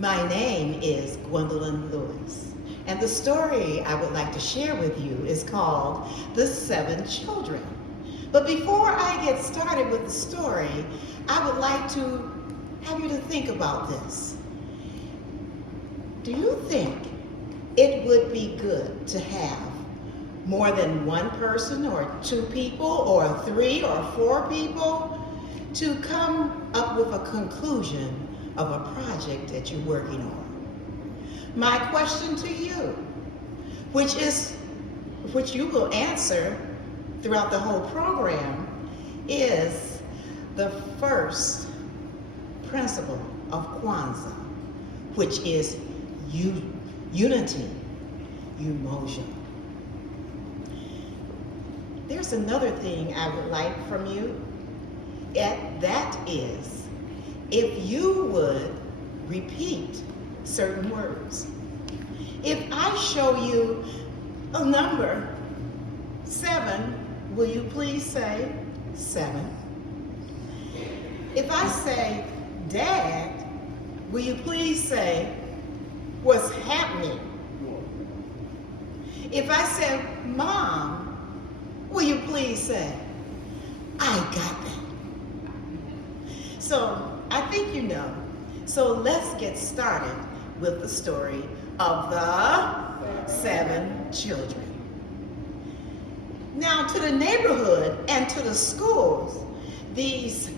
My name is Gwendolyn Lewis, and the story I would like to share with you is called The 7 Children. But before I get started with the story, I would like to have you to think about this. Do you think it would be good to have more than one person or 2 people or 3 or 4 people to come up with a conclusion of a project that you're working on? My question to you, which you will answer throughout the whole program, is the first principle of Kwanzaa, which is unity, emotion. There's another thing I would like from you, and that is if you would repeat certain words. If I show you a number 7, will you please say 7? If I say Dad, will you please say what's happening? If I say Mom, will you please say I got that? So I think you know. So let's get started with the story of the 7 children. Now, to the neighborhood and to the schools, these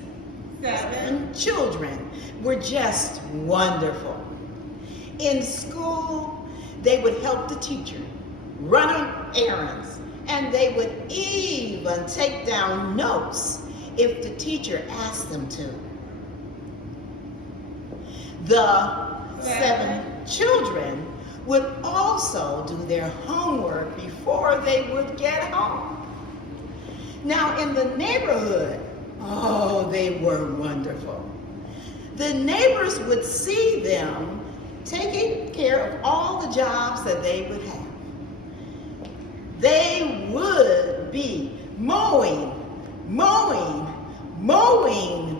7 children were just wonderful. In school, they would help the teacher run on errands, and they would even take down notes if the teacher asked them to. The 7 children would also do their homework before they would get home. Now, in the neighborhood, oh, they were wonderful. The neighbors would see them taking care of all the jobs that they would have. They would be mowing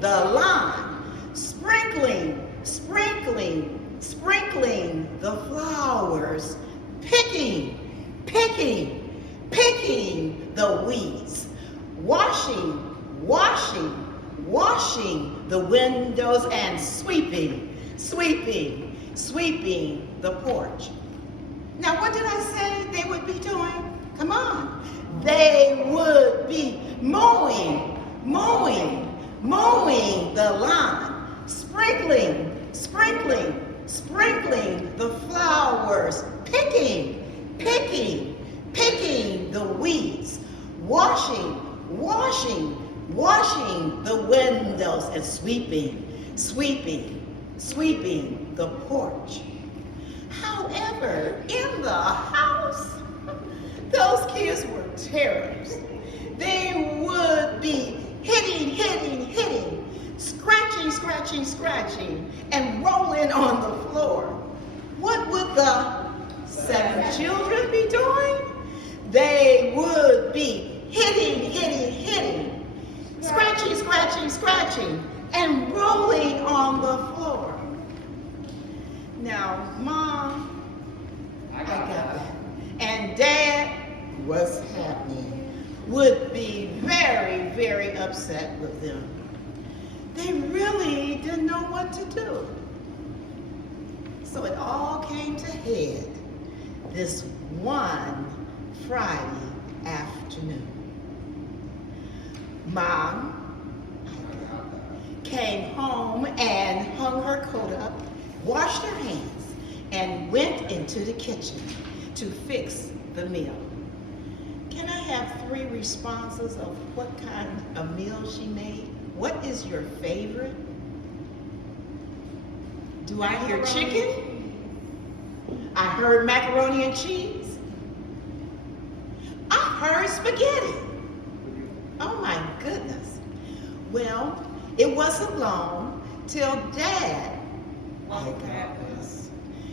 the lawn, sprinkling the flowers, picking the weeds, washing the windows, and sweeping the porch. Now, what did I say they would be doing? Come on. They would be mowing the lawn, sprinkling the flowers, picking the weeds, washing the windows, and sweeping the porch. However, in the house, those kids were terrors. They would be hitting, scratching, and rolling on the floor. What would the 7 children be doing? They would be hitting, scratching, and rolling on the floor. Now, Mom, I got that. And Dad, what's happening, would be very, very upset with them. They really didn't know what to do. So it all came to head this one Friday afternoon. Mom came home and hung her coat up, washed her hands, and went into the kitchen to fix the meal. Can I have 3 responses of what kind of meal she made? What is your favorite? Do I hear chicken? I heard macaroni and cheese. I heard spaghetti. Oh my goodness. Well, it wasn't long till Dad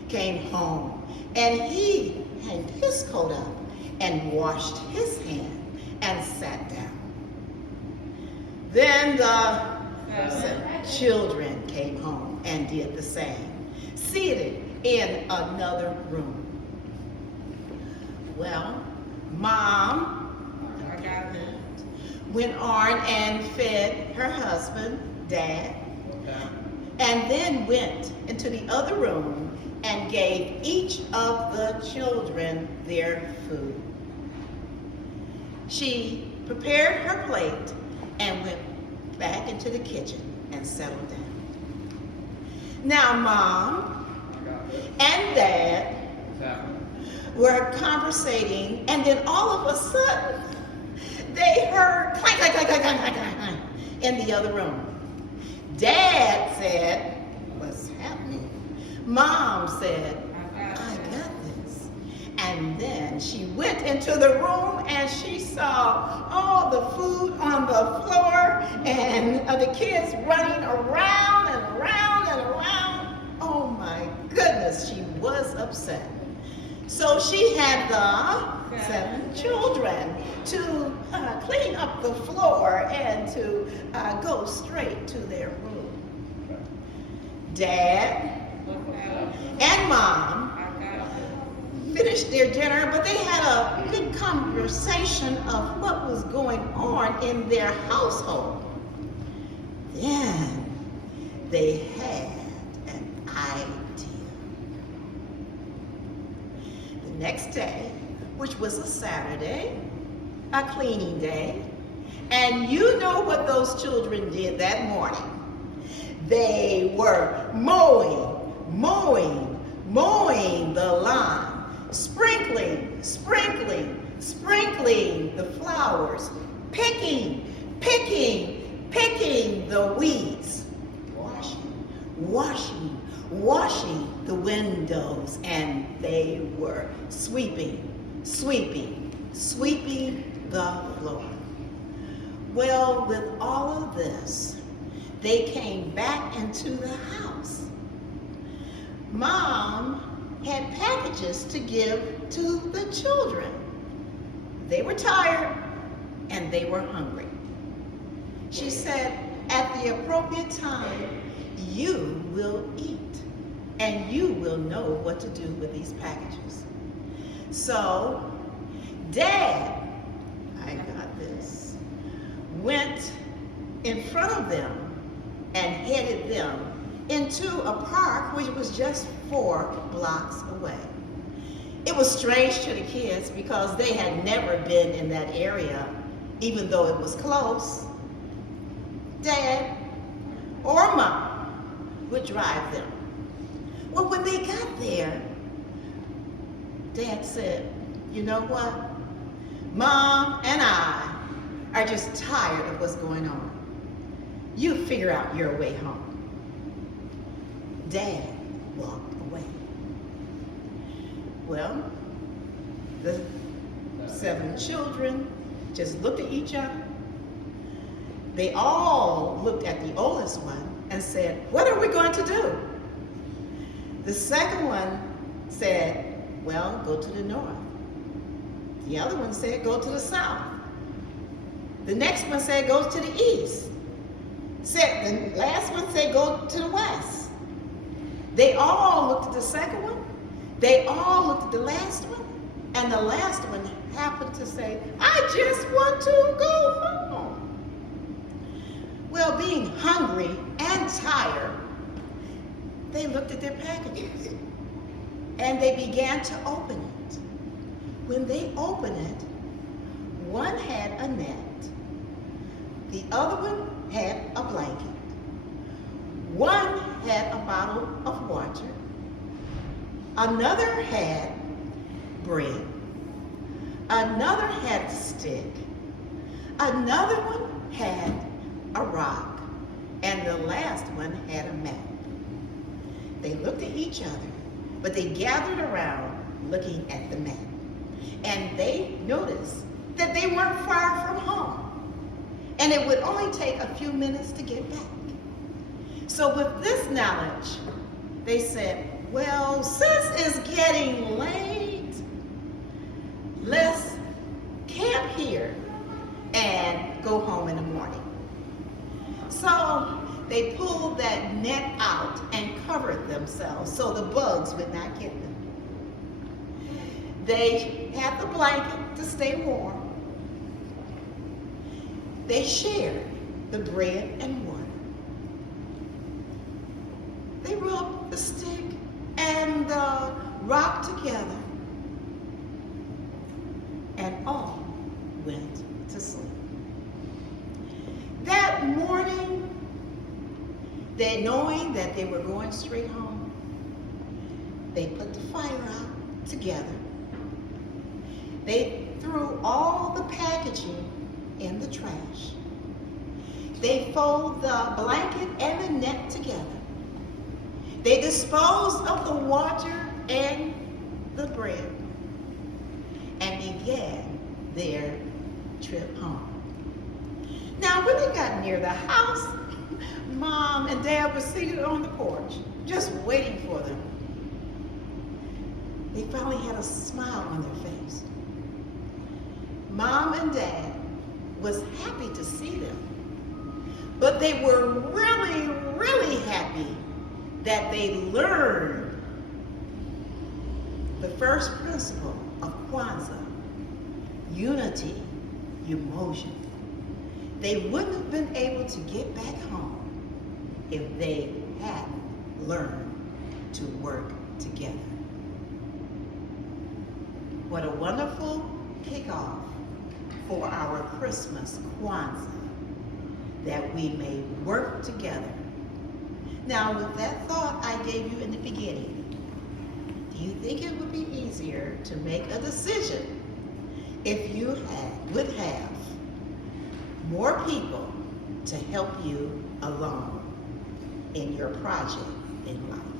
came home, and he hanged his coat up and washed his hand and sat down. Then the children came home and did the same. seated in another room. Well, Mom went on and fed her husband, Dad, and then went into the other room and gave each of the children their food. She prepared her plate and went back into the kitchen and settled down. Now, Mom and Dad were conversating, and then all of a sudden, they heard clank, clank, clank, clank, clank, clank, clank in the other room. Dad said, "What's happening?" Mom said, "I got this." And then she went into the room and she saw all the food on the floor and the kids running around and around and around. Oh my goodness, she was upset. So she had the 7 children to clean up the floor and to go straight to their room. Dad and Mom finished their dinner, but they had a good conversation of what was going on in their household. Then they had an idea. The next day, which was a Saturday, a cleaning day, and you know what those children did that morning. They were mowing the lawn, sprinkling the flowers, picking the weeds, washing the windows, and they were sweeping the floor. Well, with all of this, they came back into the house. Mom had packages to give to the children. They were tired and they were hungry. She said, at the appropriate time, you will eat and you will know what to do with these packages. So, Dad, I got this, went in front of them and headed them into a park which was just 4 blocks away. It was strange to the kids because they had never been in that area, even though it was close. Dad or Mom would drive them. Well, when they got there, Dad said, "You know what? Mom and I are just tired of what's going on. You figure out your way home." Dad walked away. Well, the 7 children just looked at each other. They all looked at the oldest one and said, "What are we going to do?" The second one said, "Well, go to the north." The other one said, "Go to the south." The next one said, "Go to the east." The last one said, "Go to the west." They all looked at the second one. They all looked at the last one. And the last one happened to say, "I just want to go home." Well, being hungry and tired, they looked at their packages and they began to open it. When they opened it, one had a net, the other one had a blanket, one had a bottle of water, another had bread, another had a stick, another one had a rock, and the last one had a map. They looked at each other, but they gathered around looking at the map. And they noticed that they weren't far from home. And it would only take a few minutes to get back. So with this knowledge, they said, "Well, since it's getting late, let's camp here and go home in the morning." So they pulled that net out and covered themselves so the bugs would not get them. They had the blanket to stay warm. They shared the bread and water. They rubbed the stick and the rock together, and all went to sleep. That morning, knowing that they were going straight home, they put the fire out together. They threw all the packaging in the trash. They folded the blanket and the net together. They disposed of the water and the bread and began their trip home. Now, when they got near the house, Mom and Dad were seated on the porch, just waiting for them. They finally had a smile on their face. Mom and Dad was happy to see them, but they were really, really happy that they learned the first principle of Kwanzaa, unity, emotion. They wouldn't have been able to get back home if they hadn't learned to work together. What a wonderful kickoff for our Christmas Kwanzaa, that we may work together. Now, with that thought I gave you in the beginning, do you think it would be easier to make a decision if you would have more people to help you along in your project in life?